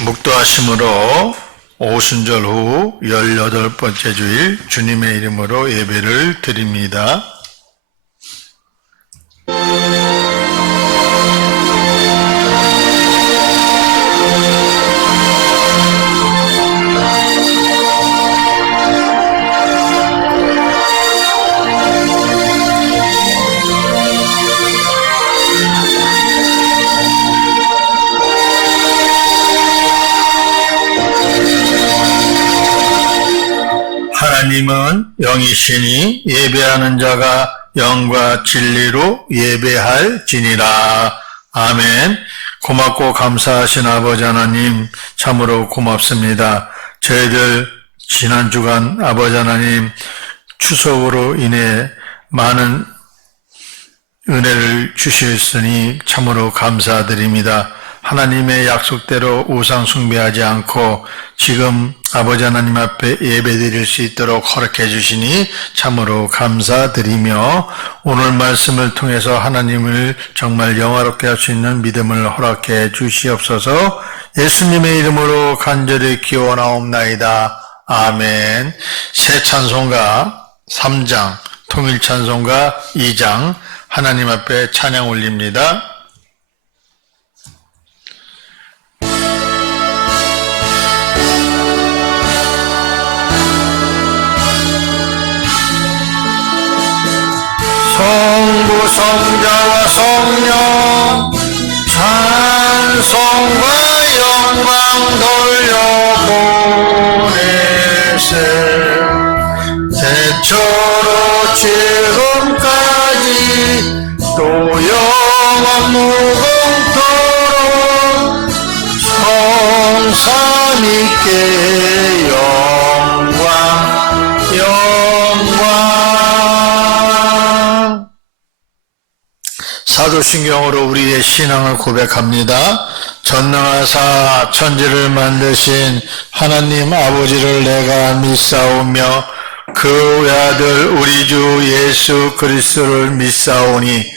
묵도하심으로 오순절 후 18번째 주일 주님의 이름으로 예배를 드립니다. 하나님은 영이시니 예배하는 자가 영과 진리로 예배할지니라. 아멘. 고맙고 감사하신 아버지 하나님, 참으로 고맙습니다. 저희들 지난 주간 아버지 하나님 추석으로 인해 많은 은혜를 주셨으니 참으로 감사드립니다. 하나님의 약속대로 우상 숭배하지 않고 지금 아버지 하나님 앞에 예배드릴 수 있도록 허락해 주시니 참으로 감사드리며 오늘 말씀을 통해서 하나님을 정말 영화롭게 할 수 있는 믿음을 허락해 주시옵소서. 예수님의 이름으로 간절히 기원하옵나이다. 아멘. 새 찬송가 3장, 통일 찬송가 2장 하나님 앞에 찬양 올립니다. 성부 성자와 성령 찬송과 영광 돌려보내세. 태초로 지금까지 또 영원 무궁토록 성삼위께 영광 사도신경으로 우리의 신앙을 고백합니다. 전능하사 천지를 만드신 하나님 아버지를 내가 믿사오며 그 외아들 우리 주 예수 그리스도를 믿사오니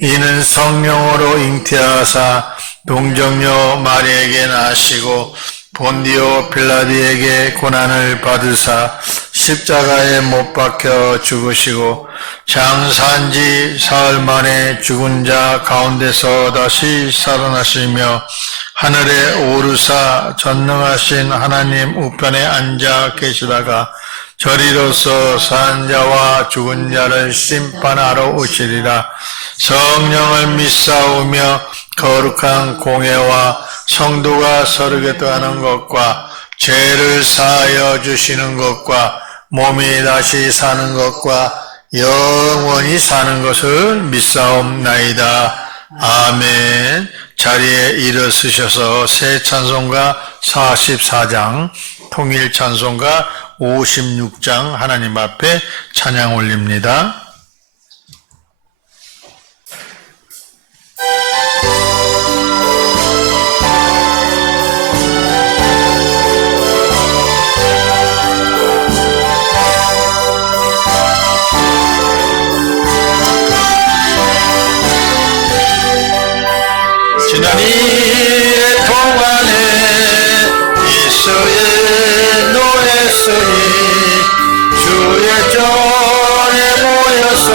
이는 성령으로 잉태하사 동정녀 마리에게 나시고 본디오 빌라디에게 고난을 받으사 십자가에 못 박혀 죽으시고 장사한지 사흘 만에 죽은 자 가운데서 다시 살아나시며 하늘에 오르사 전능하신 하나님 우편에 앉아 계시다가 저리로서 산 자와 죽은 자를 심판하러 오시리라. 성령을 믿사오며 거룩한 공회와 성도가 서로 더하는 것과 죄를 사하여 주시는 것과 몸이 다시 사는 것과 영원히 사는 것을 믿사옵나이다. 아멘. 자리에 일어서셔서 새 찬송가 44장, 통일 찬송가 56장 하나님 앞에 찬양 올립니다. 지난 이래 동안에 이스라엘 노했으니 주의 전에 모여서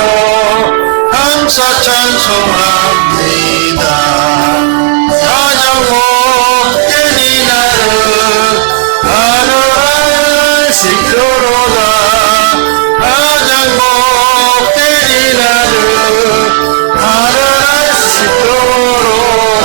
감사 찬송합니다. 가장 복된 이날은 하늘을 지켜로다. 가장 복된 이날은 하늘을 지켜로다.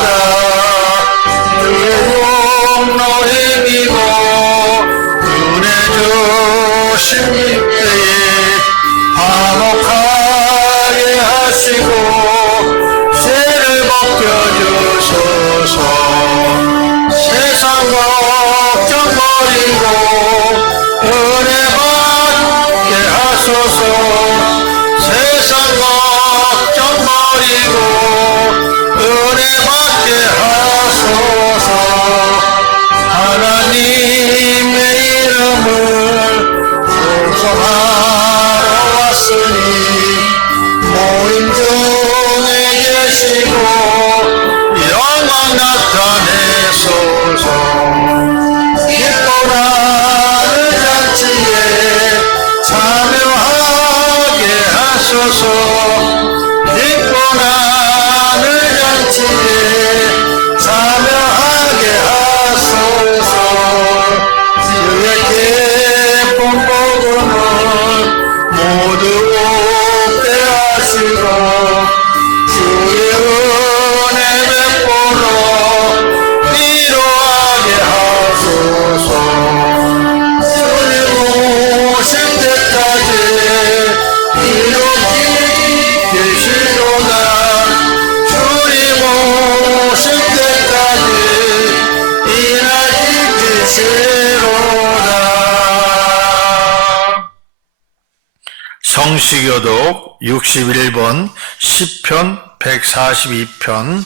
성시교독 61번 시편 142편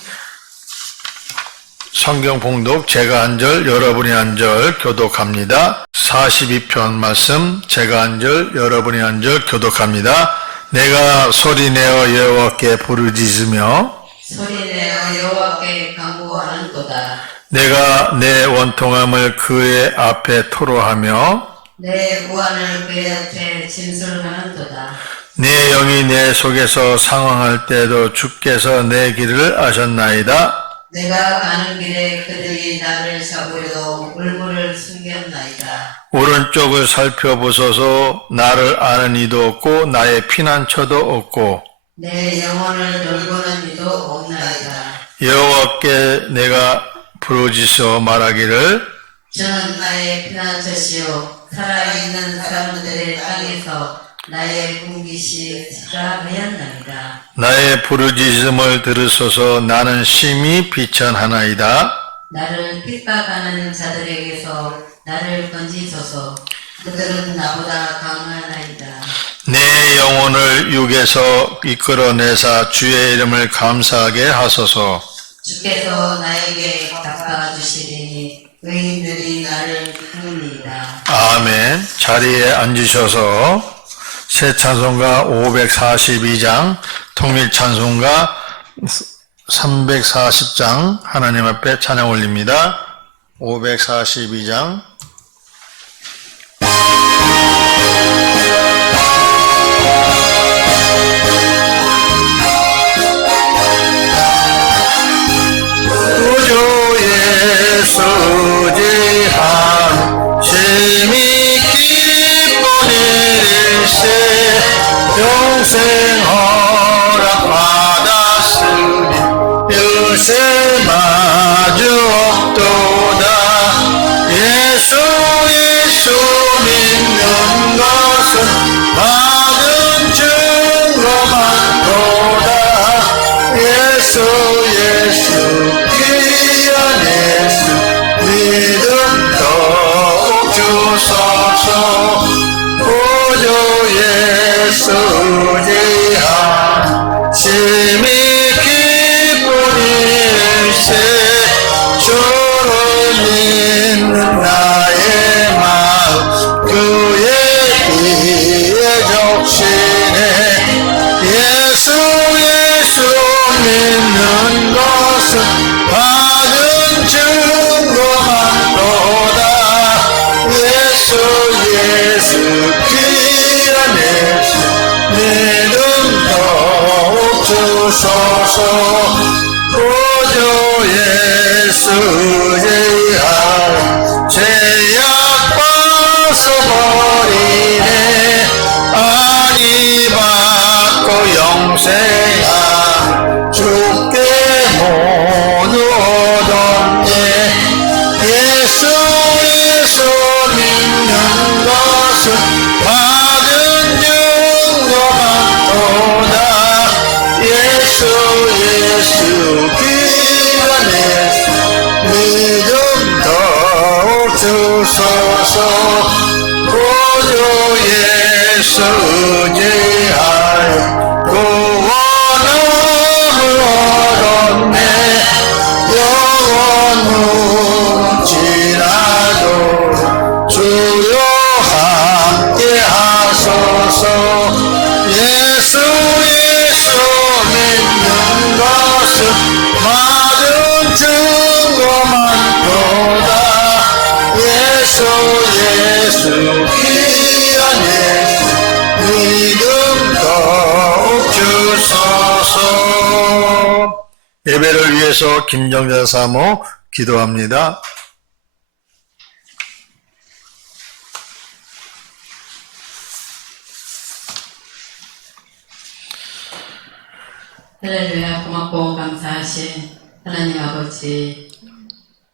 성경 봉독 제가 한 절 여러분이 한 절 교독합니다. 42편 말씀 제가 한 절 여러분이 한 절 교독합니다. 내가 소리내어 여호와께 부르짖으며 소리내어 여호와께 간구하는도다. 내가 내 원통함을 그의 앞에 토로하며 내 무한을 그의 앞에 진술하는도다. 내 영이 내 속에서 상황할 때도 주께서 내 길을 아셨나이다. 내가 가는 길에 그들이 나를 잡으려고 울무를 숨겼나이다. 오른쪽을 살펴보소서. 나를 아는 이도 없고 나의 피난처도 없고 내 영혼을 돌보는 이도 없나이다. 여호와께 내가 부르짖어 말하기를 저는 나의 피난처시요 살아있는 사람들의 땅에서 나의 군기시가 하였나이다. 나의 부르짖음을 들으소서. 나는 심히 비천하나이다. 나를 핍박하는 자들에게서 나를 건지소서. 그들은 나보다 강하나이다. 내 영혼을 육에서 이끌어내사 주의 이름을 감사하게 하소서. 주께서 나에게 갚아주시리니 의인들이 나를 품으리이다. 아멘. 자리에 앉으셔서 새 찬송가 542장, 통일 찬송가 340장 하나님 앞에 찬양 올립니다. 542장 구주의 수지함 심히 기쁜 일일세 영생 허락 받았으니 유세 마주 없도다. 예수 믿는 것은 받은 증거 많도다. 예수 귀한 예수 믿음 더욱 주소서. 구주 예수 지하 심히 기쁜 일세 주를 믿는 나의 마음 그의 귀에 적시네. 예수 믿는 것은 받은 증거 많도다. 예수 귀한 예수 믿음 더욱 주소서. 구주 예수 지하 죄악 벗어버리네. 아니 받고 영생하 주께 모두 얻었네. 예수 믿는 것은 받은 증거 많도다. 예수 귀한 예수 믿음 더욱 주소서. 구주 예수 지하여 구원함을 얻었네. 영원 지나도 주여 함께 하소서. 예수 믿는 것은 받은 증거 많도다. 예수 귀한 예수 믿음 더욱 주소서. 예배를 위해서 김정자 사모 기도합니다. 할렐루야. 고맙고 감사하신 하나님 아버지,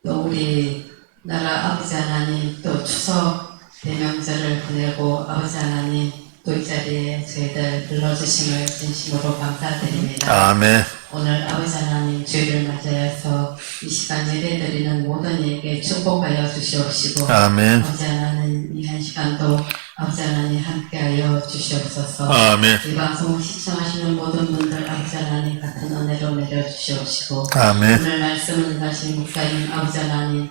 또 우리 나라 아버지 하나님, 또 추석 대명절을 보내고 아버지 하나님 또 이 자리에 저희들 불러주심을 진심으로 감사드립니다. 아멘. 오늘 아버지 하나님 주일을 맞이해서 이 시간 예배드리는 모든 이에게 축복하여 주시옵시고 아멘. 아버지 하나님 이 한 시간도 아버지 하나님 함께하여 주시옵소서. 아멘. 이 방송을 시청하시는 모든 분들 아버지 하나님 같은 은혜로 내려주시옵시고 아멘. 오늘 말씀을 하신 목사님 아버지 하나님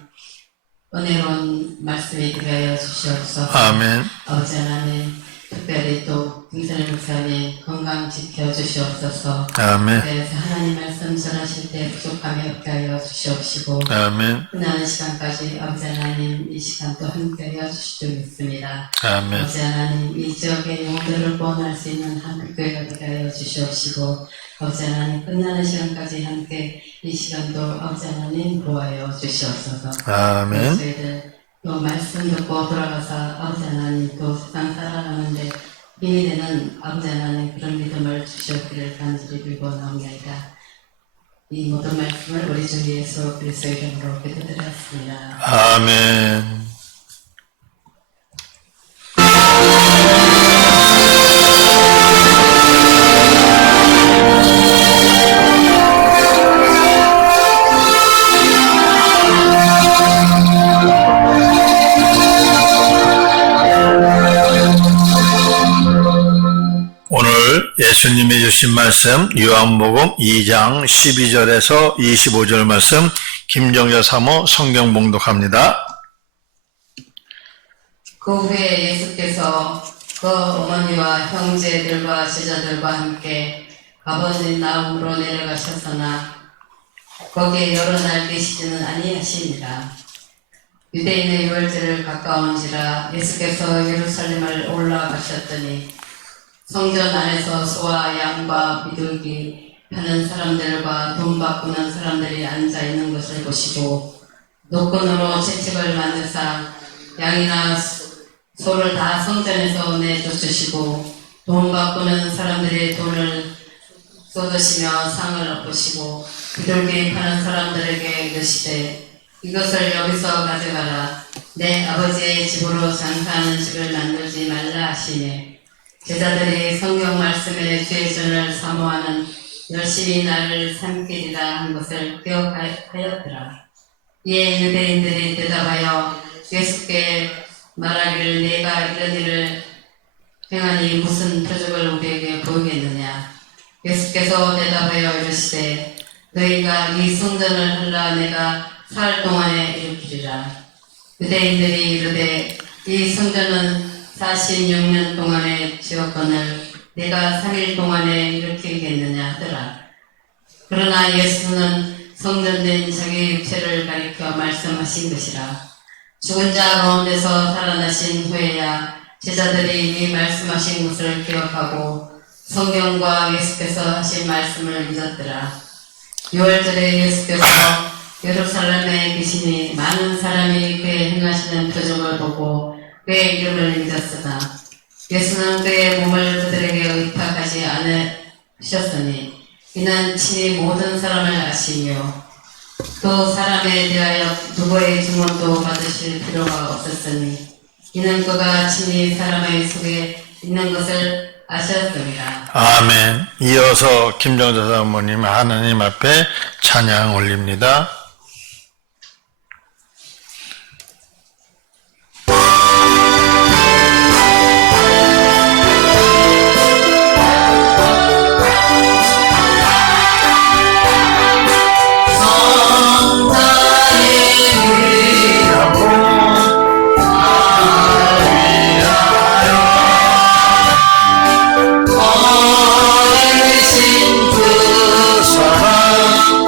은혜로운 말씀에 들게 하여 주시옵소서. 아멘. 아버지 하나님 특별히 또 김선일 목사님 건강 지켜주시옵소서. 아멘. 그래서 하나님 말씀 전하실 때 부족함이 없게 하여 주시옵시고 아멘. 끝나는 시간까지 아버지 하나님 이 시간도 함께 하여 주실 줄 믿습니다. 아멘. 아버지 하나님 이 지역의 영혼들을 구원할 수 있는 한국교회가 되게 하여 주시옵시고 아버지 하나님 끝나는 시간까지 함께 이 시간도 아버지 하나님 보호하여 주시옵소서. 아멘. 저희들 또 말씀 듣고 돌아가서 아버지 하나님 또 세상 살아가는데 힘이 되는 아버지 하나님 그런 믿음을 주시옵기를 간절히 빌고 나옵니다. 이 모든 말씀을 우리 주 예수 그리스도의 이름으로 기도드렸습니다. 아멘. 오늘 예수님이 주신 말씀 요한복음 2장 12절에서 25절 말씀 김정자 사모 성경 봉독합니다. 그 후에 예수께서 그 어머니와 형제들과 제자들과 함께 가버나움으로 내려가셨으나 거기에 여러 날 계시지는 아니하시니라. 유대인의 유월절을 가까운지라 예수께서 예루살렘을 올라가셨더니 성전 안에서 소와 양과 비둘기 파는 사람들과 돈 바꾸는 사람들이 앉아 있는 것을 보시고 노끈으로 채찍을 만드사 양이나 소를 다 성전에서 내쫓으시고 돈 바꾸는 사람들의 돈을 쏟으시며 상을 엎으시고 비둘기 파는 사람들에게 이르시되 이것을 여기서 가져가라. 내 아버지의 집으로 장사하는 집을 만들지 말라 하시니 제자들이 성경 말씀에 주의 전을 사모하는 열심히 나를 삼키리라 한 것을 기억하였더라. 이에 유대인들이 대답하여 예수께 말하기를 내가 이런 일을 행하니 무슨 표적을 우리에게 보이겠느냐. 예수께서 대답하여 이르시되 너희가 이 성전을 하려 내가 사흘 동안에 일으키리라. 유대인들이 이르되 이 성전은 46년 동안에 지었거늘 내가 3일 동안에 일으키겠느냐 하더라. 그러나 예수는 성전된 자기 육체를 가리켜 말씀하신 것이라. 죽은 자 가운데서 살아나신 후에야 제자들이 이 말씀하신 것을 기억하고 성경과 예수께서 하신 말씀을 믿었더라. 6월절에 예수께서 예루살렘에 계시니 많은 사람이 그의 행하시는 표적을 보고 그의 이름을 믿었으나 예수는 그의 몸을 그들에게 의탁하지 않으셨으니 이는 친히 모든 사람을 아시며 또 사람에 대하여 누구의 증언도 받으실 필요가 없었으니 이는 그가 친히 사람의 속에 있는 것을 아셨습니다. 아멘. 이어서 김정자 사모님 하나님 앞에 찬양 올립니다. 그 사랑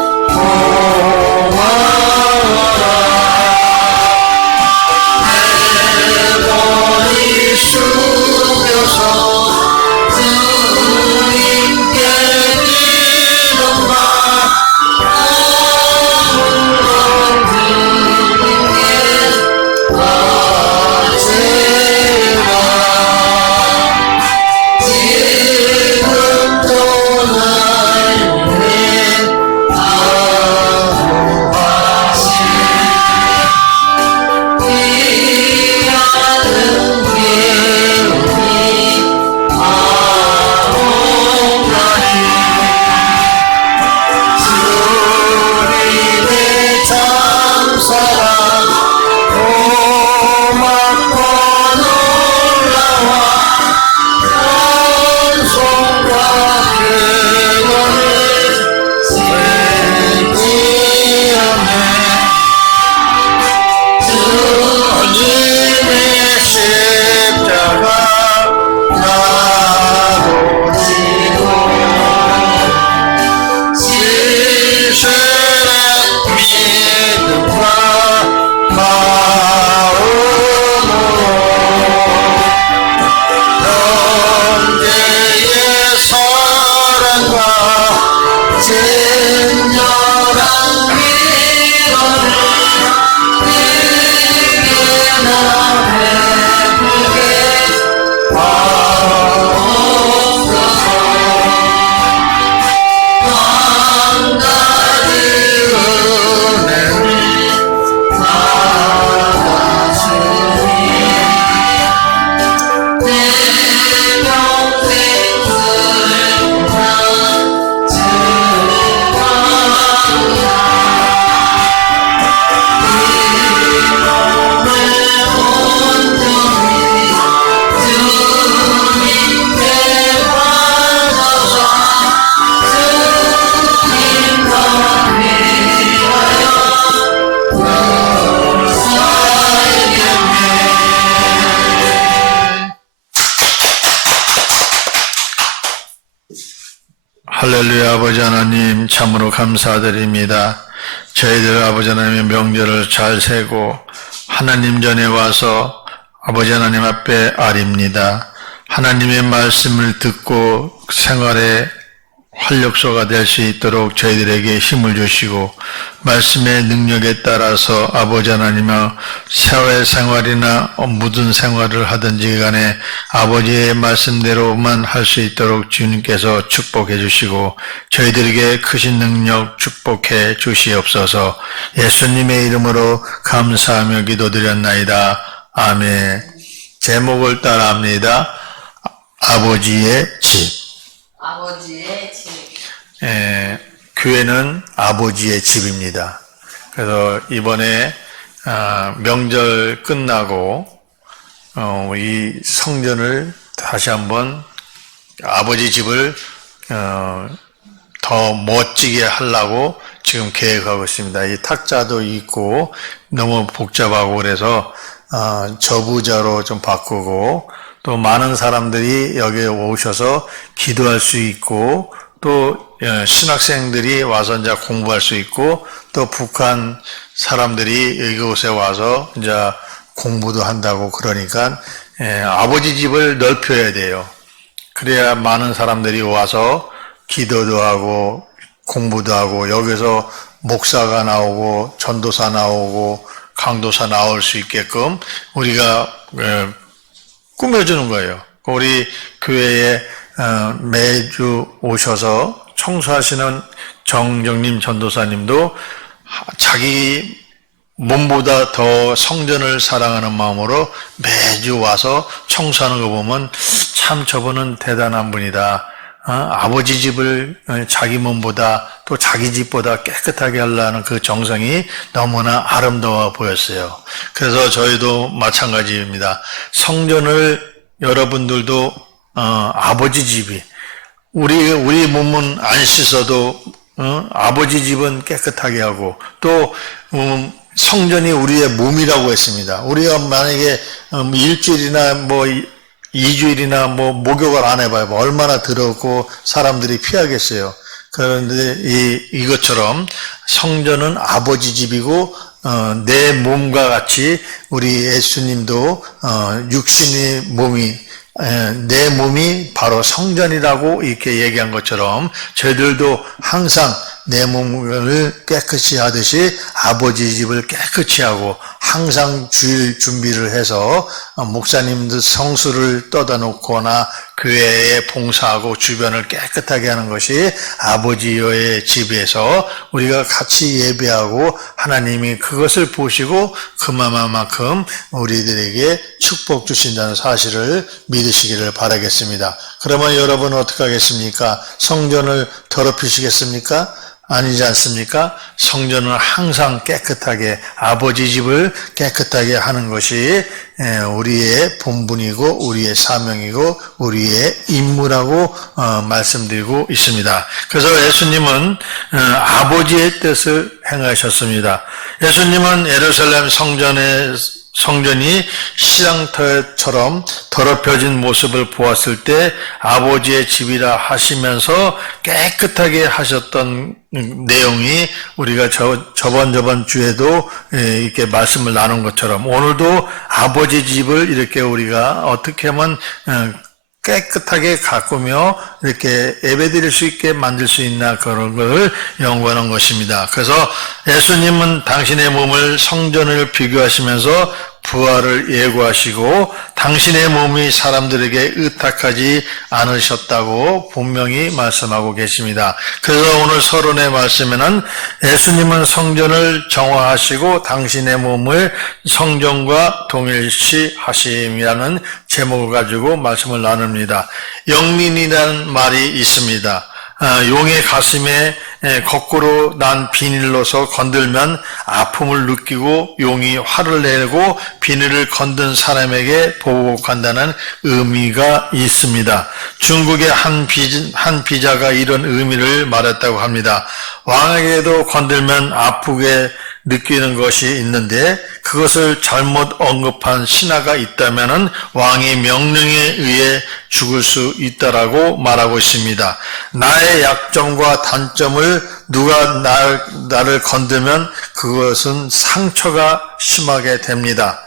할렐루야. 아버지 하나님 참으로 감사드립니다. 저희들 아버지 하나님의 명절을 잘 세고 하나님 전에 와서 아버지 하나님 앞에 아립니다. 하나님의 말씀을 듣고 생활의 활력소가 될 수 있도록 저희들에게 힘을 주시고 말씀의 능력에 따라서 아버지 하나님의 사회생활이나 모든 생활을 하든지 간에 아버지의 말씀대로만 할 수 있도록 주님께서 축복해 주시고 저희들에게 크신 능력 축복해 주시옵소서. 예수님의 이름으로 감사하며 기도드렸나이다. 아멘. 제목을 따라합니다. 아버지의 집. 아버지의 집. 교회는 아버지의 집입니다. 그래서 이번에 명절 끝나고 이 성전을 다시 한번 아버지 집을 더 멋지게 하려고 지금 계획하고 있습니다. 이 탁자도 있고 너무 복잡하고 그래서 저부자로 좀 바꾸고 또 많은 사람들이 여기에 오셔서 기도할 수 있고 또 신학생들이 와서 이제 공부할 수 있고 또 북한 사람들이 이곳에 와서 이제 공부도 한다고 그러니까 아버지 집을 넓혀야 돼요. 그래야 많은 사람들이 와서 기도도 하고 공부도 하고 여기서 목사가 나오고 전도사 나오고 강도사 나올 수 있게끔 우리가 꾸며주는 거예요. 우리 교회에 매주 오셔서 청소하시는 정정님 전도사님도 자기 몸보다 더 성전을 사랑하는 마음으로 매주 와서 청소하는 거 보면 참 저분은 대단한 분이다. 아버지 집을 자기 몸보다 또 자기 집보다 깨끗하게 하려는 그 정성이 너무나 아름다워 보였어요. 그래서 저희도 마찬가지입니다. 성전을 여러분들도 아버지 집이 우리 몸은 안 씻어도 아버지 집은 깨끗하게 하고 또 성전이 우리의 몸이라고 했습니다. 우리가 만약에 일주일이나 뭐 2주일이나 뭐 목욕을 안 해봐요. 얼마나 더럽고 사람들이 피하겠어요. 그런데 이것처럼 성전은 아버지 집이고 내 몸과 같이 우리 예수님도 육신의 몸이 내 몸이 바로 성전이라고 이렇게 얘기한 것처럼 저희들도 항상 내 몸을 깨끗이 하듯이 아버지 집을 깨끗이 하고 항상 주일 준비를 해서 목사님들 성수를 떠다 놓거나 교회에 봉사하고 주변을 깨끗하게 하는 것이 아버지의 집에서 우리가 같이 예배하고 하나님이 그것을 보시고 그만큼 우리들에게 축복 주신다는 사실을 믿으시기를 바라겠습니다. 그러면 여러분은 어떻게 하겠습니까? 성전을 더럽히시겠습니까? 아니지 않습니까? 성전을 항상 깨끗하게 아버지 집을 깨끗하게 하는 것이 우리의 본분이고 우리의 사명이고 우리의 임무라고 말씀드리고 있습니다. 그래서 예수님은 아버지의 뜻을 행하셨습니다. 예수님은 예루살렘 성전이 시장터처럼 더럽혀진 모습을 보았을 때 아버지의 집이라 하시면서 깨끗하게 하셨던 내용이 우리가 저번 주에도 이렇게 말씀을 나눈 것처럼 오늘도 아버지 집을 이렇게 우리가 어떻게 하면 깨끗하게 가꾸며 이렇게 예배드릴 수 있게 만들 수 있나 그런 것을 연구하는 것입니다. 그래서 예수님은 당신의 몸을 성전을 비교하시면서 부활을 예고하시고 당신의 몸이 사람들에게 의탁하지 않으셨다고 분명히 말씀하고 계십니다. 그래서 오늘 서론의 말씀에는 예수님은 성전을 정화하시고 당신의 몸을 성전과 동일시 하심이라는 제목을 가지고 말씀을 나눕니다. 영민이라는 말이 있습니다. 용의 가슴에 거꾸로 난 비닐로서 건들면 아픔을 느끼고 용이 화를 내고 비닐을 건든 사람에게 보복한다는 의미가 있습니다. 중국의 한 비자가 이런 의미를 말했다고 합니다. 왕에게도 건들면 아프게 느끼는 것이 있는데 그것을 잘못 언급한 신하가 있다면은 왕의 명령에 의해 죽을 수 있다라고 말하고 있습니다. 나의 약점과 단점을 누가 나를 건들면 그것은 상처가 심하게 됩니다.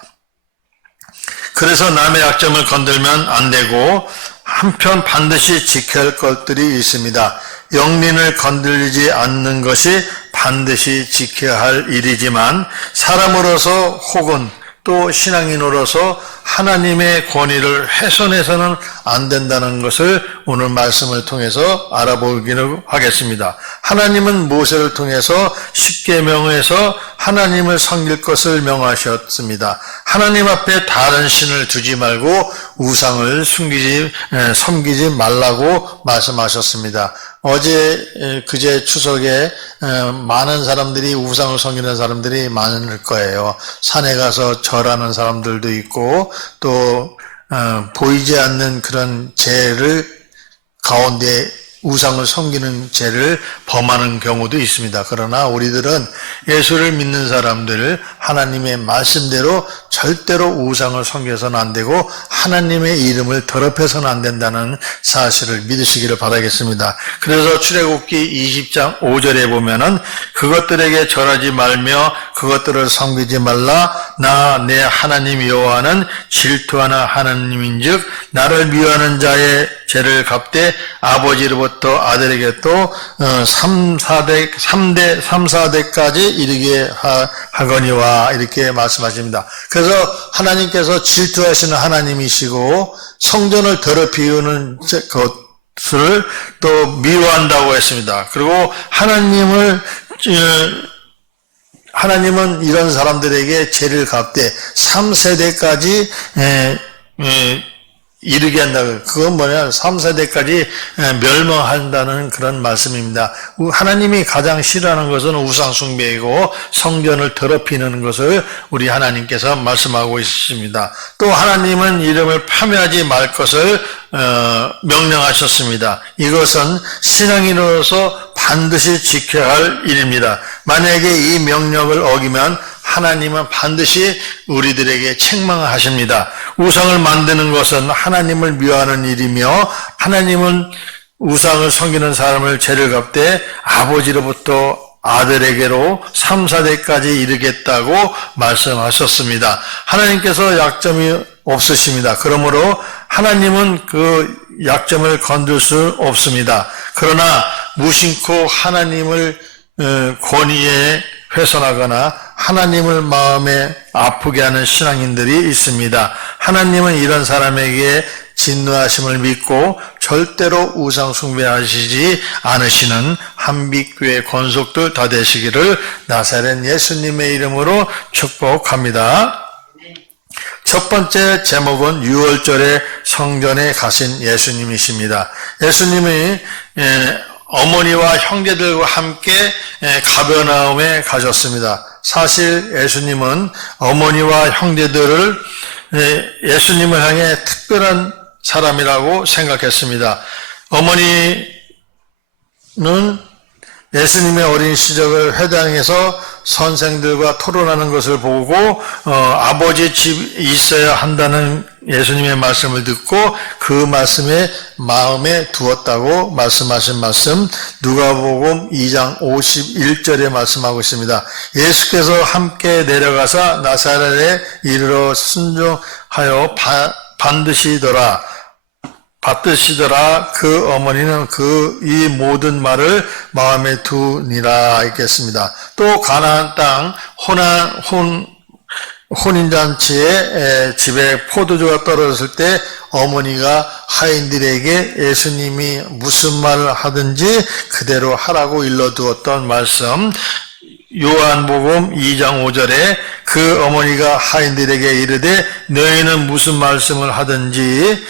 그래서 남의 약점을 건들면 안 되고 한편 반드시 지켜야 할 것들이 있습니다. 영린을 건드리지 않는 것이 반드시 지켜야 할 일이지만 사람으로서 혹은 또 신앙인으로서 하나님의 권위를 훼손해서는 안 된다는 것을 오늘 말씀을 통해서 알아보기로 하겠습니다. 하나님은 모세를 통해서 십계명에서 하나님을 섬길 것을 명하셨습니다. 하나님 앞에 다른 신을 두지 말고 우상을 섬기지 말라고 말씀하셨습니다. 그제 추석에 많은 사람들이 우상을 섬기는 사람들이 많을 거예요. 산에 가서 절하는 사람들도 있고 또 보이지 않는 그런 죄를 가운데 우상을 섬기는 죄를 범하는 경우도 있습니다. 그러나 우리들은 예수를 믿는 사람들 하나님의 말씀대로 절대로 우상을 섬겨서는 안 되고 하나님의 이름을 더럽혀서는 안 된다는 사실을 믿으시기를 바라겠습니다. 그래서 출애굽기 20장 5절에 보면은 그것들에게 절하지 말며 그것들을 섬기지 말라. 나 내 하나님 여호와는 질투하는 하나님인즉 나를 미워하는 자의 죄를 갚되 아버지로부터 아들에게 또 3, 4대까지 이르게 하거니와 이렇게 말씀하십니다. 그래서 하나님께서 질투하시는 하나님이시고 성전을 더럽히는 것을 또 미워한다고 했습니다. 그리고 하나님은 이런 사람들에게 죄를 갚되 3세대까지 이르게 한다고. 그건 뭐냐? 3세대까지 멸망한다는 그런 말씀입니다. 하나님이 가장 싫어하는 것은 우상숭배이고 성전을 더럽히는 것을 우리 하나님께서 말씀하고 있습니다. 또 하나님은 이름을 파멸하지 말 것을 명령하셨습니다. 이것은 신앙인으로서 반드시 지켜야 할 일입니다. 만약에 이 명령을 어기면 하나님은 반드시 우리들에게 책망하십니다. 우상을 만드는 것은 하나님을 미워하는 일이며 하나님은 우상을 섬기는 사람을 죄를 갚되 아버지로부터 아들에게로 3, 4대까지 이르겠다고 말씀하셨습니다. 하나님께서 약점이 없으십니다. 그러므로 하나님은 그 약점을 건들 수 없습니다. 그러나 무심코 하나님을 권위에 훼손하거나 하나님을 마음에 아프게 하는 신앙인들이 있습니다. 하나님은 이런 사람에게 진노하심을 믿고 절대로 우상 숭배하시지 않으시는 한빛교회 권속들 다 되시기를 나사렛 예수님의 이름으로 축복합니다. 첫 번째 제목은 6월절에 성전에 가신 예수님이십니다. 예수님이 어머니와 형제들과 함께 가버나움에 가셨습니다. 사실 예수님은 어머니와 형제들을 예수님을 향해 특별한 사람이라고 생각했습니다. 어머니는 예수님의 어린 시절을 회당에서 선생들과 토론하는 것을 보고 아버지 집이 있어야 한다는 예수님의 말씀을 듣고 그 말씀에 마음에 두었다고 말씀하신 말씀 누가복음 2장 51절에 말씀하고 있습니다. 예수께서 함께 내려가사 나사렛에 이르러 순종하여 받드시더라. 그 어머니는 이 모든 말을 마음에 두니라 했겠습니다. 또 가나안 땅 혼인잔치에 집에 포도주가 떨어졌을 때 어머니가 하인들에게 예수님이 무슨 말을 하든지 그대로 하라고 일러두었던 말씀 요한복음 2장 5절에 그 어머니가 하인들에게 이르되 너희는 무슨 말씀을 하든지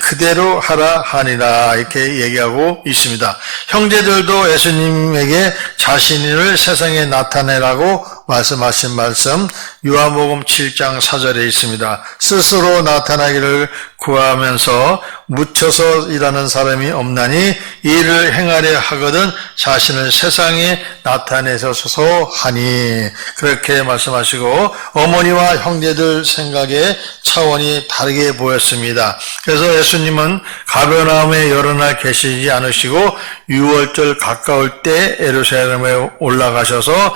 그대로 하라 하니라 이렇게 얘기하고 있습니다. 형제들도 예수님에게 자신을 세상에 나타내라고 말씀하신 말씀 요한복음 7장 4절에 있습니다. 스스로 나타나기를 구하면서 묻혀서 일하는 사람이 없나니 이를 행하려 하거든 자신을 세상에 나타내소서 하니. 그렇게 말씀하시고 어머니와 형제들 생각에 차원이 다르게 보였습니다. 그래서 예수님은 가버나움에 여러 날 계시지 않으시고 6월절 가까울 때 예루살렘에 올라가셔서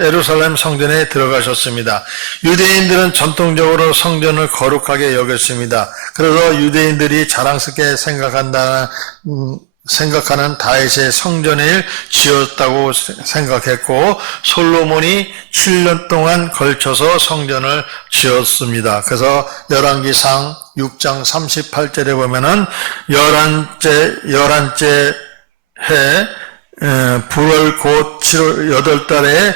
예루살렘 성전에 들어가셨습니다. 유대인들은 전통적으로 성전을 거룩하게 여겼습니다. 그래서 유대인들이 자랑스럽게 생각하는 다윗의 성전을 지었다고 생각했고 솔로몬이 7년 동안 걸쳐서 성전을 지었습니다. 그래서 열왕기상 6장 38절에 보면은 11째 해 불월 곧 8달에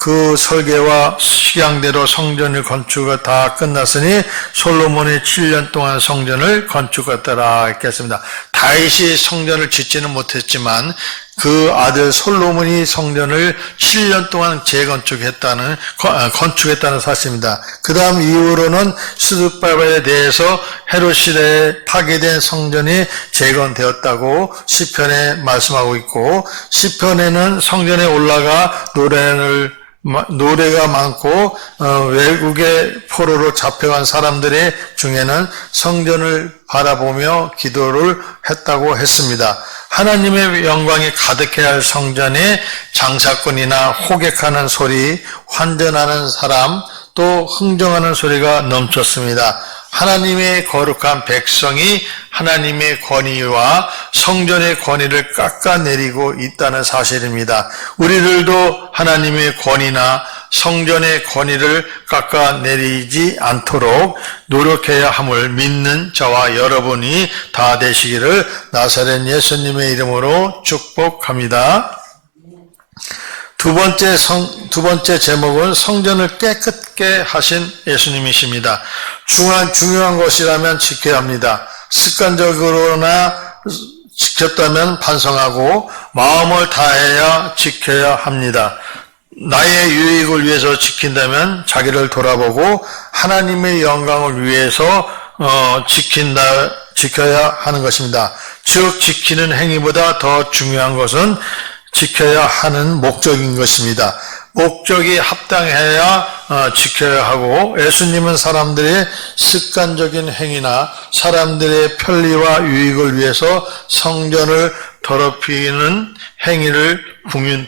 그 설계와 식양대로 성전의 건축이 다 끝났으니 솔로몬이 7년 동안 성전을 건축했더라 했겠습니다. 다윗이 성전을 짓지는 못했지만 그 아들 솔로몬이 성전을 7년 동안 건축했다는 사실입니다. 그 다음 이후로는 스룹바벨에 대해서 헤롯 시대에 파괴된 성전이 재건되었다고 시편에 말씀하고 있고, 시편에는 성전에 올라가 노래가 많고 외국의 포로로 잡혀간 사람들의 중에는 성전을 바라보며 기도를 했다고 했습니다. 하나님의 영광이 가득해야 할 성전에 장사꾼이나 호객하는 소리, 환전하는 사람, 또 흥정하는 소리가 넘쳤습니다. 하나님의 거룩한 백성이 하나님의 권위와 성전의 권위를 깎아내리고 있다는 사실입니다. 우리들도 하나님의 권위나 성전의 권위를 깎아내리지 않도록 노력해야 함을 믿는 저와 여러분이 다 되시기를 나사렛 예수님의 이름으로 축복합니다. 두 번째 제목은 성전을 깨끗게 하신 예수님이십니다. 중요한 것이라면 지켜야 합니다. 습관적으로나 지켰다면 반성하고 마음을 다해야 지켜야 합니다. 나의 유익을 위해서 지킨다면 자기를 돌아보고 하나님의 영광을 위해서 지켜야 하는 것입니다. 즉 지키는 행위보다 더 중요한 것은 지켜야 하는 목적인 것입니다. 목적이 합당해야 지켜야 하고, 예수님은 사람들의 습관적인 행위나 사람들의 편리와 유익을 위해서 성전을 더럽히는 행위를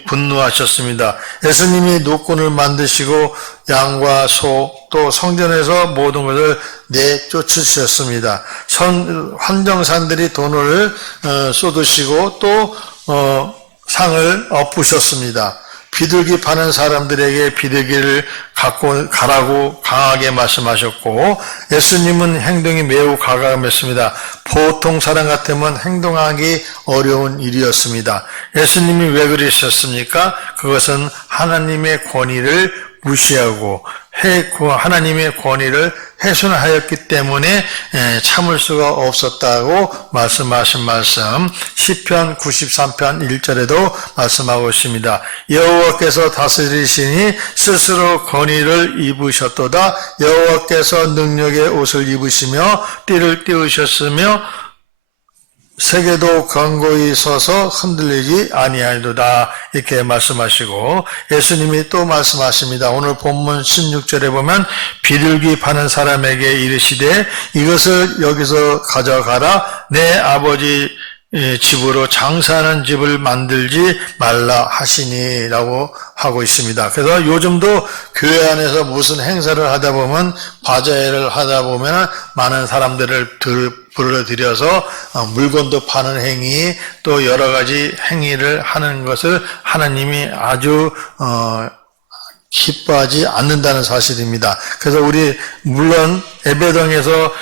분노하셨습니다. 예수님이 노꾼을 만드시고 양과 소, 또 성전에서 모든 것을 내쫓으셨습니다. 환정산들이 돈을 쏟으시고 또 상을 엎으셨습니다. 비둘기 파는 사람들에게 비둘기를 갖고 가라고 강하게 말씀하셨고, 예수님은 행동이 매우 과감했습니다. 보통 사람 같으면 행동하기 어려운 일이었습니다. 예수님이 왜 그러셨습니까? 그것은 하나님의 권위를 무시하고 하나님의 권위를 훼손하였기 때문에 참을 수가 없었다고 말씀하신 말씀, 시편 93편 1절에도 말씀하고 있습니다. 여호와께서 다스리시니 스스로 권위를 입으셨도다. 여호와께서 능력의 옷을 입으시며 띠를 띄우셨으며 세계도 견고히 서서 흔들리지 아니하리로다. 이렇게 말씀하시고, 예수님이 또 말씀하십니다. 오늘 본문 16절에 보면 비둘기 파는 사람에게 이르시되 이것을 여기서 가져가라. 내 아버지 집으로 장사하는 집을 만들지 말라 하시니 라고 하고 있습니다. 그래서 요즘도 교회 안에서 무슨 행사를 하다 보면, 바자회를 하다 보면 많은 사람들을 불러들여서 물건도 파는 행위, 또 여러 가지 행위를 하는 것을 하나님이 아주 기뻐하지 않는다는 사실입니다. 그래서 우리 물론 예배당에서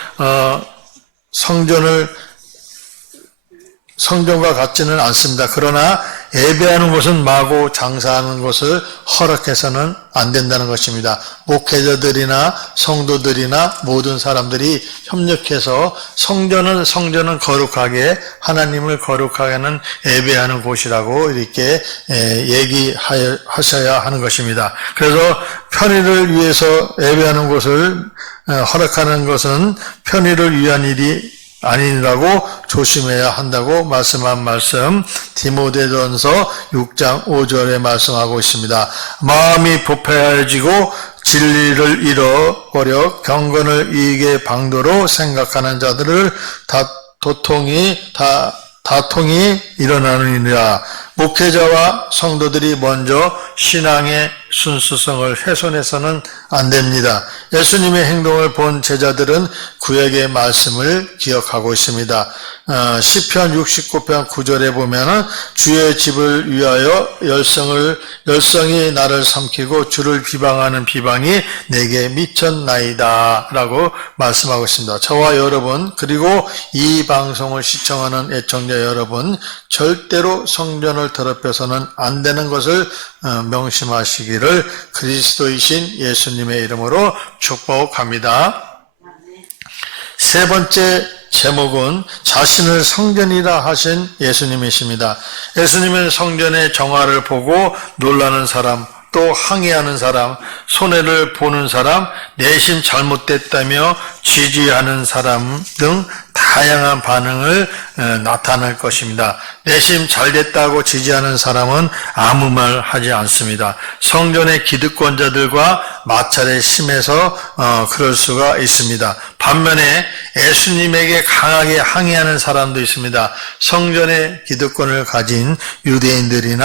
성전과 같지는 않습니다. 그러나 예배하는 곳은 마고 장사하는 것을 허락해서는 안 된다는 것입니다. 목회자들이나 성도들이나 모든 사람들이 협력해서 성전은 거룩하게 하나님을 거룩하게 하는 예배하는 곳이라고 이렇게 얘기하셔야 하는 것입니다. 그래서 편의를 위해서 예배하는 곳을 허락하는 것은 편의를 위한 일이 아니라고 조심해야 한다고 말씀한 말씀 디모데전서 6장 5절에 말씀하고 있습니다. 마음이 부패해지고 진리를 잃어버려 경건을 이익의 방도로 생각하는 자들을 다통이 일어나느니라. 목회자와 성도들이 먼저 신앙의 순수성을 훼손해서는 안 됩니다. 예수님의 행동을 본 제자들은 구약의 말씀을 기억하고 있습니다. 시편 69편 9절에 보면은 주의 집을 위하여 열성이 나를 삼키고 주를 비방하는 비방이 내게 미쳤나이다 라고 말씀하고 있습니다. 저와 여러분 그리고 이 방송을 시청하는 애청자 여러분 절대로 성전을 더럽혀서는 안 되는 것을 명심하시기를 그리스도이신 예수님의 이름으로 축복합니다. 세 번째 제목은 자신을 성전이라 하신 예수님이십니다. 예수님은 성전의 정화를 보고 놀라는 사람, 또 항의하는 사람, 손해를 보는 사람, 내심 잘못됐다며 지지하는 사람 등 다양한 반응을 나타낼 것입니다. 내심 잘됐다고 지지하는 사람은 아무 말 하지 않습니다. 성전의 기득권자들과 마찰에 심해서 그럴 수가 있습니다. 반면에 예수님에게 강하게 항의하는 사람도 있습니다. 성전의 기득권을 가진 유대인들이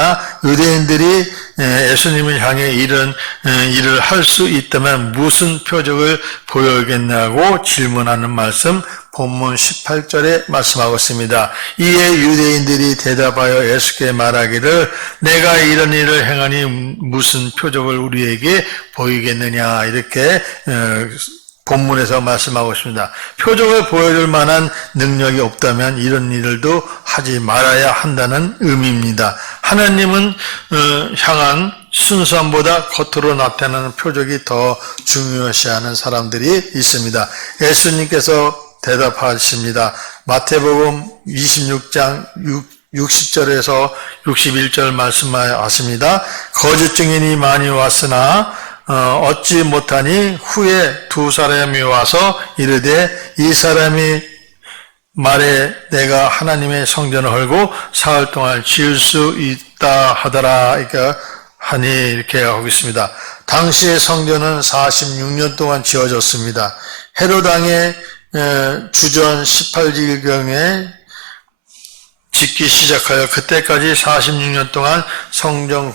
예수님을 향해 이런 일을 할 수 있다면 무슨 표적을 보여야겠냐고 질문하는 말씀 본문 18절에 말씀하고 있습니다. 이에 유대인들이 대답하여 예수께 말하기를 내가 이런 일을 행하니 무슨 표적을 우리에게 보이겠느냐 이렇게 본문에서 말씀하고 있습니다. 표적을 보여줄 만한 능력이 없다면 이런 일들도 하지 말아야 한다는 의미입니다. 하나님은 향한 순수함보다 겉으로 나타나는 표적이 더 중요시하는 사람들이 있습니다. 예수님께서 대답하십니다. 마태복음 26장 60절에서 61절 말씀하십니다. 거짓 증인이 많이 왔으나 얻지 못하니 후에 두 사람이 와서 이르되 이 사람이 말에 내가 하나님의 성전을 헐고 사흘 동안 지을 수 있다 하더라 하니 이렇게 하고 있습니다. 당시의 성전은 46년 동안 지어졌습니다. 헤롯 왕의 주전 18일경에 짓기 시작하여 그때까지 46년 동안 성전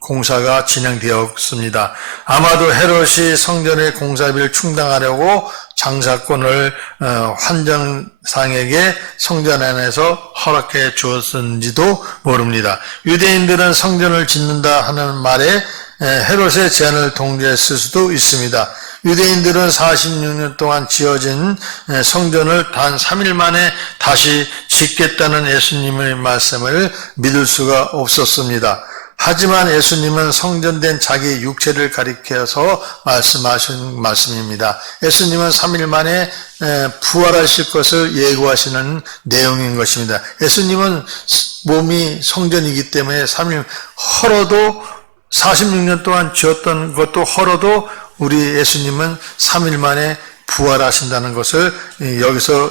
공사가 진행되었습니다. 아마도 헤롯이 성전의 공사비를 충당하려고 장사권을 환정상에게 성전 안에서 허락해 주었는지도 모릅니다. 유대인들은 성전을 짓는다 하는 말에 헤롯의 제안을 동조했을 수도 있습니다. 유대인들은 46년 동안 지어진 성전을 단 3일 만에 다시 짓겠다는 예수님의 말씀을 믿을 수가 없었습니다. 하지만 예수님은 성전된 자기 육체를 가리켜서 말씀하신 말씀입니다. 예수님은 3일 만에 부활하실 것을 예고하시는 내용인 것입니다. 예수님은 몸이 성전이기 때문에 3일 헐어도 46년 동안 지었던 것도 헐어도 우리 예수님은 3일 만에 부활하신다는 것을 여기서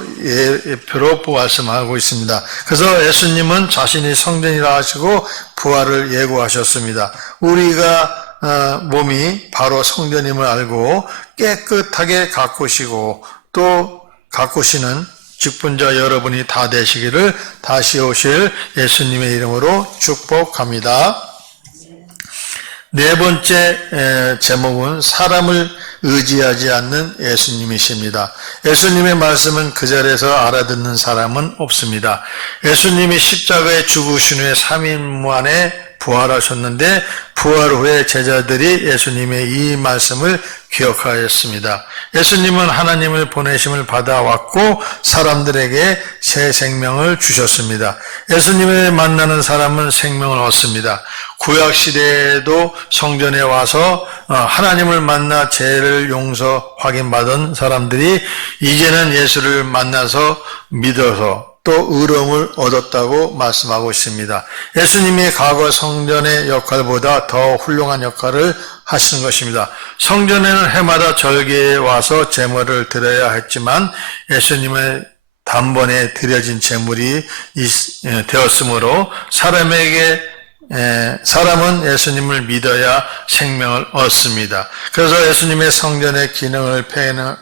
예표로 말씀하고 있습니다. 그래서 예수님은 자신이 성전이라 하시고 부활을 예고하셨습니다. 우리가 몸이 바로 성전임을 알고 깨끗하게 가꾸시고 또 가꾸시는 직분자 여러분이 다 되시기를 다시 오실 예수님의 이름으로 축복합니다. 네 번째 제목은 사람을 의지하지 않는 예수님이십니다. 예수님의 말씀은 그 자리에서 알아듣는 사람은 없습니다. 예수님이 십자가에 죽으신 후에 3일 만에 부활하셨는데 부활 후에 제자들이 예수님의 이 말씀을 기억하였습니다. 예수님은 하나님을 보내심을 받아왔고 사람들에게 새 생명을 주셨습니다. 예수님을 만나는 사람은 생명을 얻습니다. 구약 시대에도 성전에 와서 하나님을 만나 죄를 용서 확인받은 사람들이 이제는 예수를 만나서 믿어서 또 의로움을 얻었다고 말씀하고 있습니다. 예수님이 과거 성전의 역할보다 더 훌륭한 역할을 하시는 것입니다. 성전에는 해마다 절기에 와서 제물을 드려야 했지만 예수님의 단번에 드려진 제물이 되었으므로 사람은 예수님을 믿어야 생명을 얻습니다. 그래서 예수님의 성전의 기능을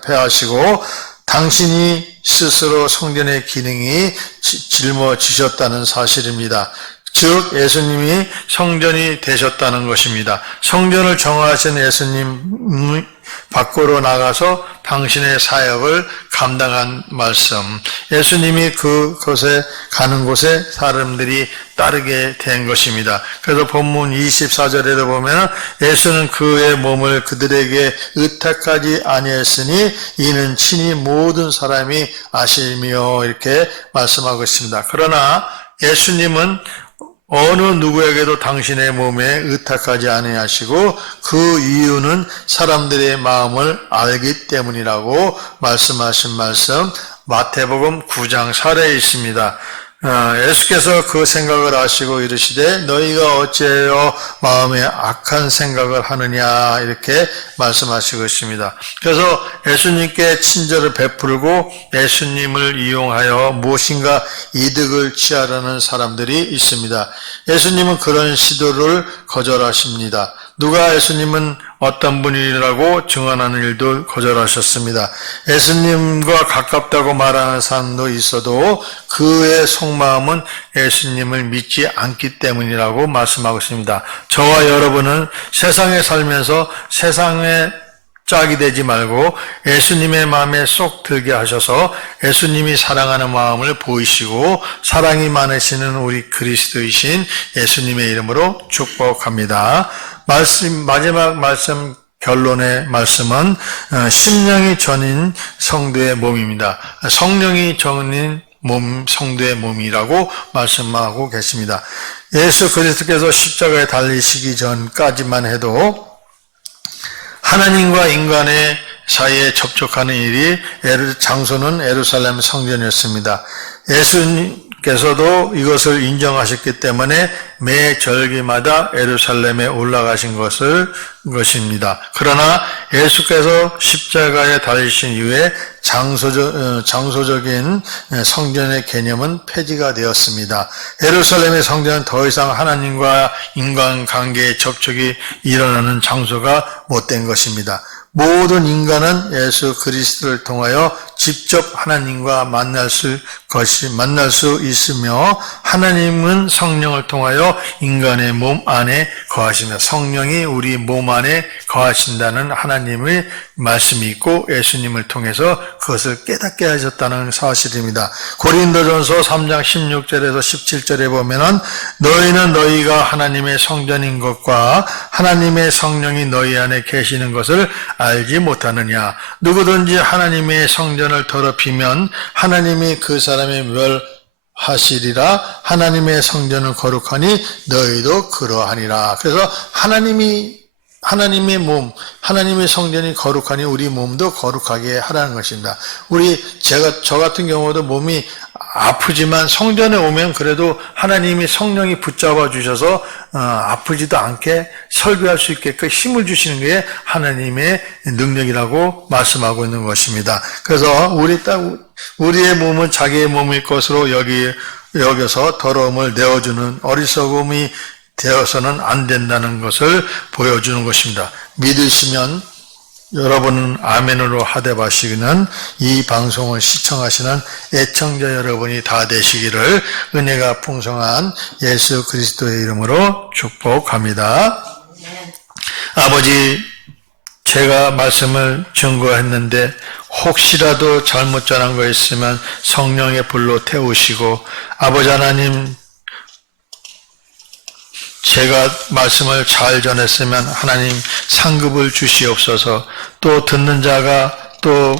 폐하시고 당신이 스스로 성전의 기능이 짊어지셨다는 사실입니다. 즉 예수님이 성전이 되셨다는 것입니다. 성전을 정하신 예수님 밖으로 나가서 당신의 사역을 감당한 말씀. 예수님이 그곳에 가는 곳에 사람들이 따르게 된 것입니다. 그래서 본문 24절에도 보면 예수는 그의 몸을 그들에게 의탁하지 아니했으니 이는 친히 모든 사람이 아시며 이렇게 말씀하고 있습니다. 그러나 예수님은 어느 누구에게도 당신의 몸에 의탁하지 아니하시고 그 이유는 사람들의 마음을 알기 때문이라고 말씀하신 말씀 마태복음 9장 4절에 있습니다. 예수께서 그 생각을 아시고 이르시되 너희가 어찌하여 마음에 악한 생각을 하느냐 이렇게 말씀하시고 있습니다. 그래서 예수님께 친절을 베풀고 예수님을 이용하여 무엇인가 이득을 취하려는 사람들이 있습니다. 예수님은 그런 시도를 거절하십니다. 누가 예수님은 어떤 분이라고 증언하는 일도 거절하셨습니다. 예수님과 가깝다고 말하는 사람도 있어도 그의 속마음은 예수님을 믿지 않기 때문이라고 말씀하고 있습니다. 저와 여러분은 세상에 살면서 세상에 짝이 되지 말고 예수님의 마음에 쏙 들게 하셔서 예수님이 사랑하는 마음을 보이시고 사랑이 많으시는 우리 그리스도이신 예수님의 이름으로 축복합니다. 마지막 말씀 결론의 말씀은 심령이 전인 성도의 몸입니다. 성령이 전인 몸, 성도의 몸이라고 말씀하고 계십니다. 예수 그리스도께서 십자가에 달리시기 전까지만 해도 하나님과 인간의 사이에 접촉하는 일이 장소는 예루살렘 성전이었습니다. 예수님께서도 이것을 인정하셨기 때문에 매 절기마다 예루살렘에 올라가신 것입니다. 그러나 예수께서 십자가에 달리신 이후에 장소적인 성전의 개념은 폐지가 되었습니다. 예루살렘의 성전은 더 이상 하나님과 인간 관계의 접촉이 일어나는 장소가 못된 것입니다. 모든 인간은 예수 그리스도를 통하여 직접 하나님과 만날 수 있으며 하나님은 성령을 통하여 인간의 몸 안에 거하시며 성령이 우리 몸 안에 거하신다는 하나님의 말씀이 있고 예수님을 통해서 그것을 깨닫게 하셨다는 사실입니다. 고린도전서 3장 16절에서 17절에 보면은 너희는 너희가 하나님의 성전인 것과 하나님의 성령이 너희 안에 계시는 것을 알지 못하느냐. 누구든지 하나님의 성전을 더럽히면 하나님이 그 사람의 멸하시리라. 하나님의 성전은 거룩하니 너희도 그러하니라. 그래서 하나님의 몸, 하나님의 성전이 거룩하니 우리 몸도 거룩하게 하라는 것입니다. 저 같은 경우도 몸이 아프지만 성전에 오면 그래도 하나님이 성령이 붙잡아 주셔서 아프지도 않게 설교할 수 있게끔 힘을 주시는 게 하나님의 능력이라고 말씀하고 있는 것입니다. 그래서 우리의 몸은 자기의 몸일 것으로 여겨서 더러움을 내어주는 어리석음이 되어서는 안 된다는 것을 보여주는 것입니다. 믿으시면 여러분은 아멘으로 하대하시기는 이 방송을 시청하시는 애청자 여러분이 다 되시기를 은혜가 풍성한 예수 그리스도의 이름으로 축복합니다. 아버지, 제가 말씀을 증거했는데 혹시라도 잘못 전한 거 있으면 성령의 불로 태우시고 아버지 하나님 제가 말씀을 잘 전했으면 하나님 상급을 주시옵소서. 또 듣는 자가 또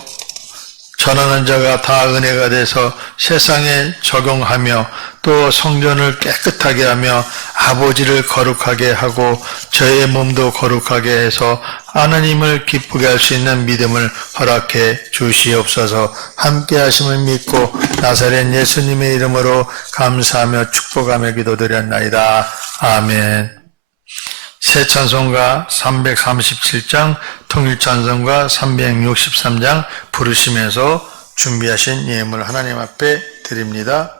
전하는 자가 다 은혜가 돼서 세상에 적용하며 또 성전을 깨끗하게 하며 아버지를 거룩하게 하고 저의 몸도 거룩하게 해서 하나님을 기쁘게 할 수 있는 믿음을 허락해 주시옵소서. 함께 하심을 믿고 나사렛 예수님의 이름으로 감사하며 축복하며 기도드렸나이다. 아멘. 새 찬송가 337장, 통일찬송가 363장 부르시면서 준비하신 예물 하나님 앞에 드립니다.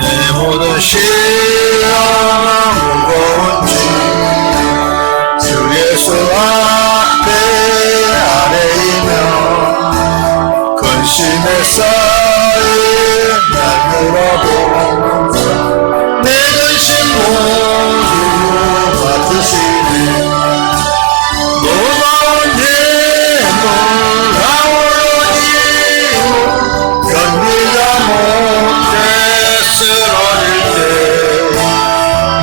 내 모든 신앙 무거운 짐 주 예수 앞에 아래이며 근심에 쌓인 날 들어보면서 내 근심 모두 받으시네. 무거운 짐을 아우러지고 견디다 못해 쓰러질 때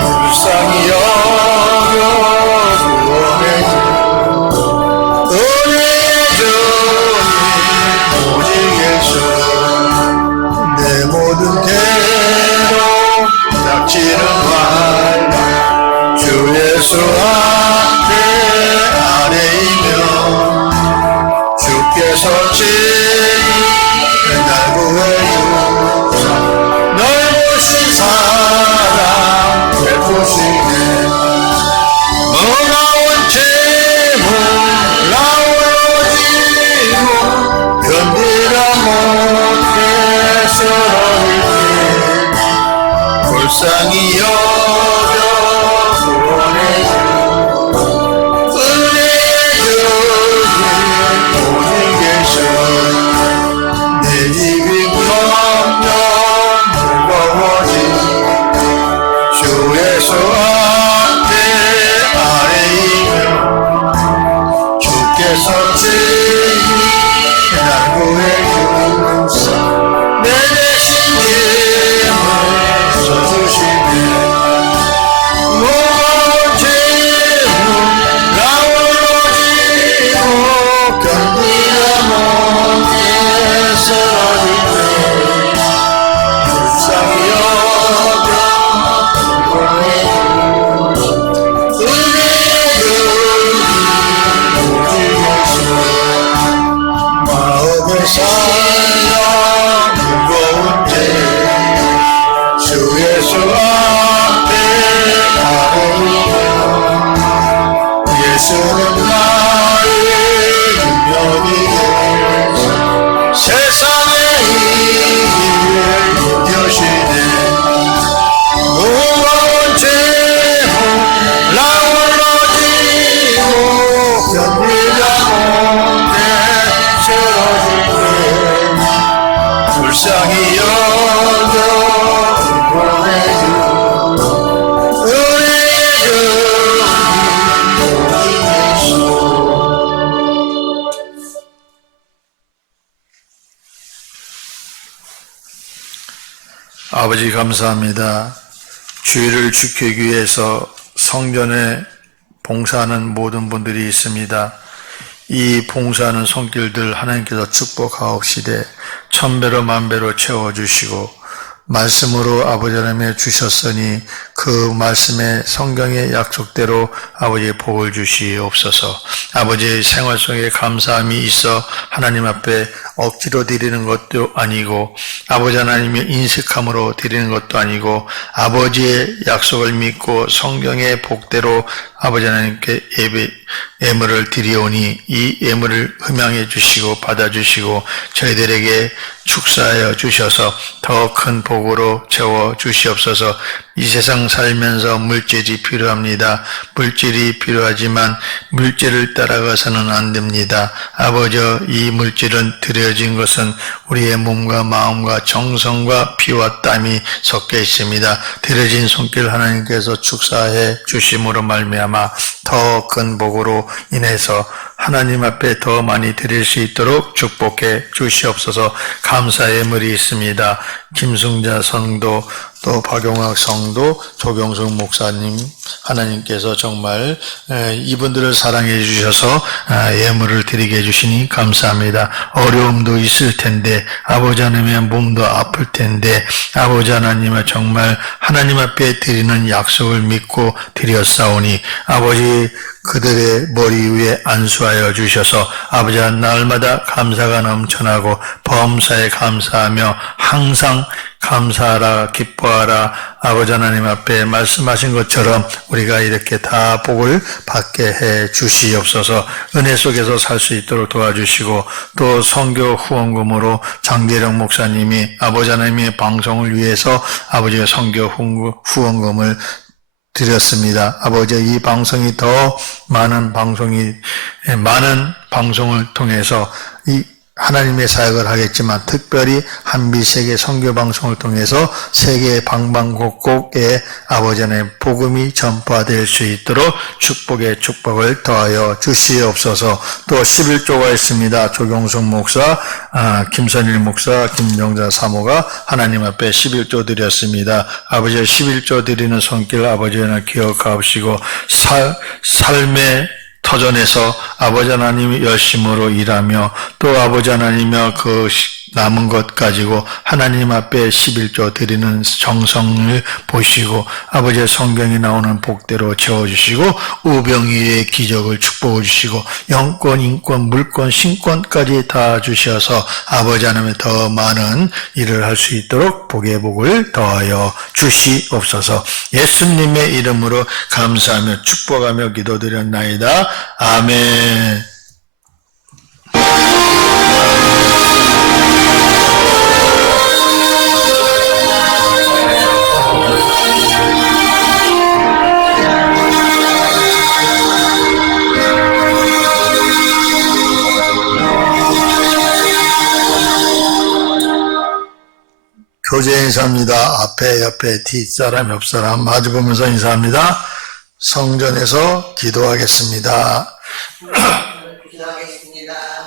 불쌍히 여겨 구원해 은혜 주님 오직 예수. 내 모든 대로 닥치는 환난 주 예수 앞에 아래이며 주께서 친히 날 구해주사 넓으신 사랑 베푸시네. 무거운 짐을 아우러지고 견디다 못해 쓰러질 때 불쌍히 여겨 구원해 은혜 주님 오직 예수. 내 집이 점점 무거워지 주 예수 앞에 아래이며 주께서 친히 날 구해주사 내 대신 짐을 져주시네. 무거운 짐을 아우러지고 견디다 못해 쓰러질 때 불쌍히 여겨 구원해주사 은혜 주님 오직 예수. 마음에 쌓여 무거운 짐 주 예수 앞에 아뢰이며 예수는 나의 능력이 되사 세상의 일을 인도시네. 무거운 짐을 아우러지고 견디다 못해 쓰러질 때 불쌍히 여겨 구원해주 은혜 주님 오직 예수. 아버지 감사합니다. 주의를 지키기 위해서 성전에 봉사하는 모든 분들이 있습니다. 이 봉사하는 손길들 하나님께서 축복하옵시되 천배로 만배로 채워주시고 말씀으로 아버지 하나님에 주셨으니 그 말씀의 성경의 약속대로 아버지의 복을 주시옵소서. 아버지의 생활 속에 감사함이 있어 하나님 앞에 억지로 드리는 것도 아니고 아버지 하나님의 인색함으로 드리는 것도 아니고 아버지의 약속을 믿고 성경의 복대로 아버지 하나님께 예물을 드리오니 이 예물을 흠양해 주시고 받아주시고 저희들에게 축사하여 주셔서 더 큰 복으로 채워 주시옵소서. 이 세상 살면서 물질이 필요합니다. 물질이 필요하지만 물질을 따라가서는 안 됩니다. 아버지, 이 물질은 드려진 것은 우리의 몸과 마음과 정성과 피와 땀이 섞여 있습니다. 드려진 손길 하나님께서 축사해 주심으로 말미암아 더 큰 복으로 인해서 하나님 앞에 더 많이 드릴 수 있도록 축복해 주시옵소서. 감사의 물이 있습니다. 김승자 성도, 또 박용학 성도, 조경숙 목사님, 하나님께서 정말 이분들을 사랑해 주셔서 예물을 드리게 해주시니 감사합니다. 어려움도 있을 텐데, 아버지 하나님의 몸도 아플 텐데, 아버지 하나님은 정말 하나님 앞에 드리는 약속을 믿고 드렸사오니 아버지 그들의 머리 위에 안수하여 주셔서 아버지 날마다 감사가 넘쳐나고 범사에 감사하며 항상 감사하라 기뻐하라 아버지 하나님 앞에 말씀하신 것처럼 우리가 이렇게 다 복을 받게 해 주시옵소서. 은혜 속에서 살 수 있도록 도와주시고 또 선교 후원금으로 장대령 목사님이 아버지 하나님의 방송을 위해서 아버지의 선교 후원금을 드렸습니다. 아버지 이 방송이 더 많은 방송을 통해서 이 하나님의 사역을 하겠지만 특별히 한미 세계 선교 방송을 통해서 세계 방방곡곡에 아버지 하나님 복음이 전파될 수 있도록 축복의 축복을 더하여 주시옵소서. 또 11조가 있습니다. 조경숙 목사, 김선일 목사, 김정자 사모가 하나님 앞에 11조 드렸습니다. 아버지의 11조 드리는 손길 아버지 하나님 기억하시고 삶의 터전에서 아버지 하나님 열심으로 일하며 또 아버지 하나님의 그 남은 것 가지고 하나님 앞에 11조 드리는 정성을 보시고 아버지의 성경에 나오는 복대로 채워주시고 우병이의 기적을 축복해 주시고 영권, 인권, 물권, 신권까지 다 주셔서 아버지 하나님의 더 많은 일을 할 수 있도록 복의 복을 더하여 주시옵소서. 예수님의 이름으로 감사하며 축복하며 기도드렸나이다. 아멘. 교제 인사합니다. 앞에, 옆에, 뒷사람, 옆사람 마주보면서 인사합니다. 성전에서 기도하겠습니다.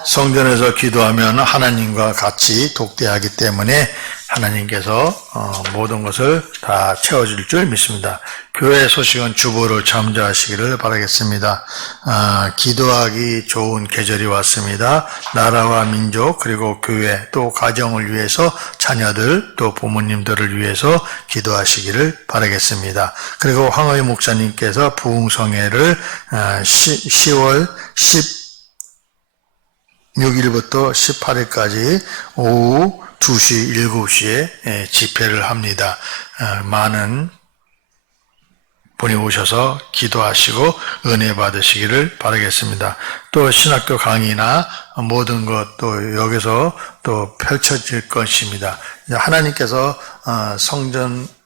성전에서 기도하면 하나님과 같이 독대하기 때문에 하나님께서 모든 것을 다 채워줄 줄 믿습니다. 교회 소식은 주보를 참조하시기를 바라겠습니다. 기도하기 좋은 계절이 왔습니다. 나라와 민족 그리고 교회 또 가정을 위해서 자녀들 또 부모님들을 위해서 기도하시기를 바라겠습니다. 그리고 황의 목사님께서 부흥성회를 10월 16일부터 18일까지 오후 2시, 7시에 집회를 합니다. 많은 분이 오셔서 기도하시고 은혜 받으시기를 바라겠습니다. 또 신학교 강의나 모든 것도 여기서 또 펼쳐질 것입니다. 하나님께서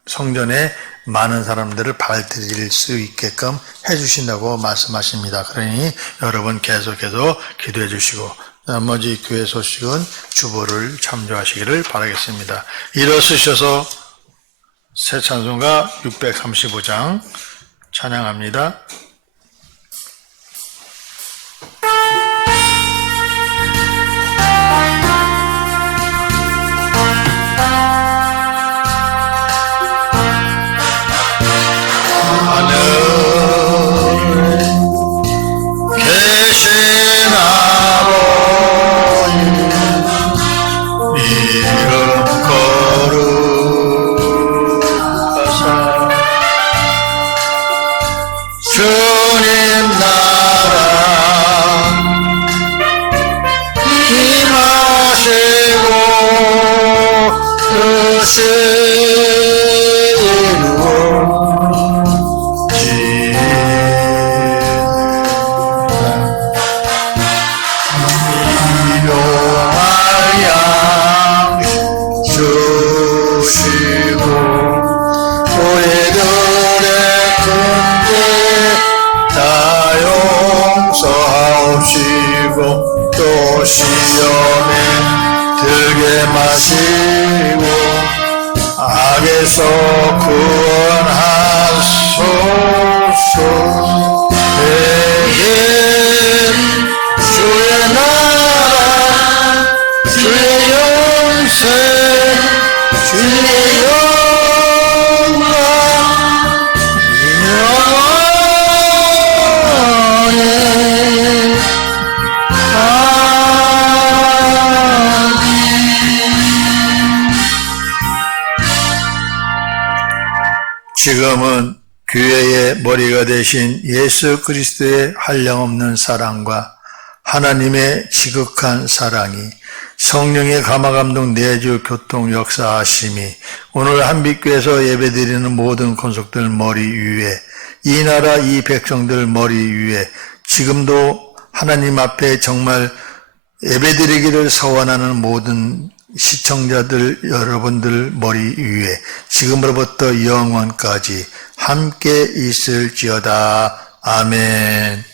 성전에 많은 사람들을 받아들일 수 있게끔 해주신다고 말씀하십니다. 그러니 여러분 계속해서 기도해 주시고 나머지 교회 소식은 주보를 참조하시기를 바라겠습니다. 일어서셔서 새 찬송가 635장 찬양합니다. 주 시험에 들게 마시고 악에서 구원하소서. 내게 주의 나라 주의 영생 주의 영광 영원히 지금은 교회의 머리가 되신 예수 그리스도의 한량없는 사랑과 하나님의 지극한 사랑이 성령의 감화감동 내주 교통 역사하심이 오늘 한빛교회에서 예배드리는 모든 권속들 머리 위에 이 나라 이 백성들 머리 위에 지금도 하나님 앞에 정말 예배드리기를 서원하는 모든 시청자들 여러분들 머리 위에 지금으로부터 영원까지 함께 있을지어다. 아멘.